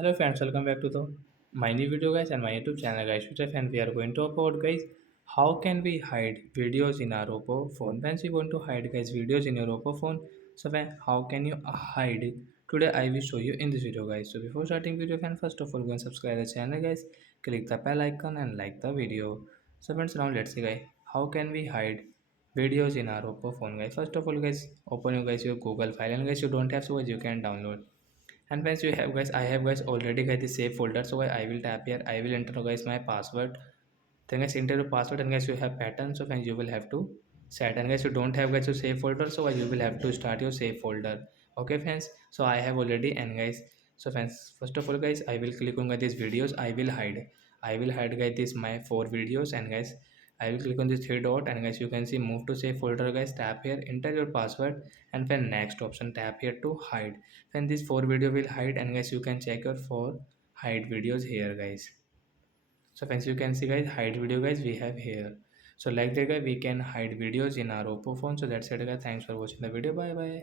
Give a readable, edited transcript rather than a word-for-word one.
Hello friends, welcome back to the my new video guys and my YouTube channel guys. Today and we are going to talk about guys how can we hide videos in our Oppo phone. Once you want to hide guys videos in your Oppo phone, so when how can you hide it? Today I will show you in this video guys. So before starting video fan, first of all go and subscribe the channel guys. Click the bell icon and like the video. So friends, now let's see guys how can we hide videos in our Oppo phone guys. First of all guys, open you guys your Google file and guys you don't have, so guys you can download. And once you have guys, I have guys already got the save folder, so I will tap here. I will enter guys my password. Then guys enter your password and guys you have pattern, so then you will have to set. And guys you don't have guys your save folder, so you will have to start your save folder. Okay friends, so I have already. And guys, so friends, first of all guys I will click on guys these videos. I will hide guys this my four videos. And guys I will click on this three dot and guys you can see move to save folder guys, tap here, enter your password, and then next option tap here to hide. Then this four video will hide and guys you can check your four hide videos here guys. So friends, you can see guys hide video guys we have here. So like that guys we can hide videos in our Oppo phone. So that's it guys, thanks for watching the video, bye bye.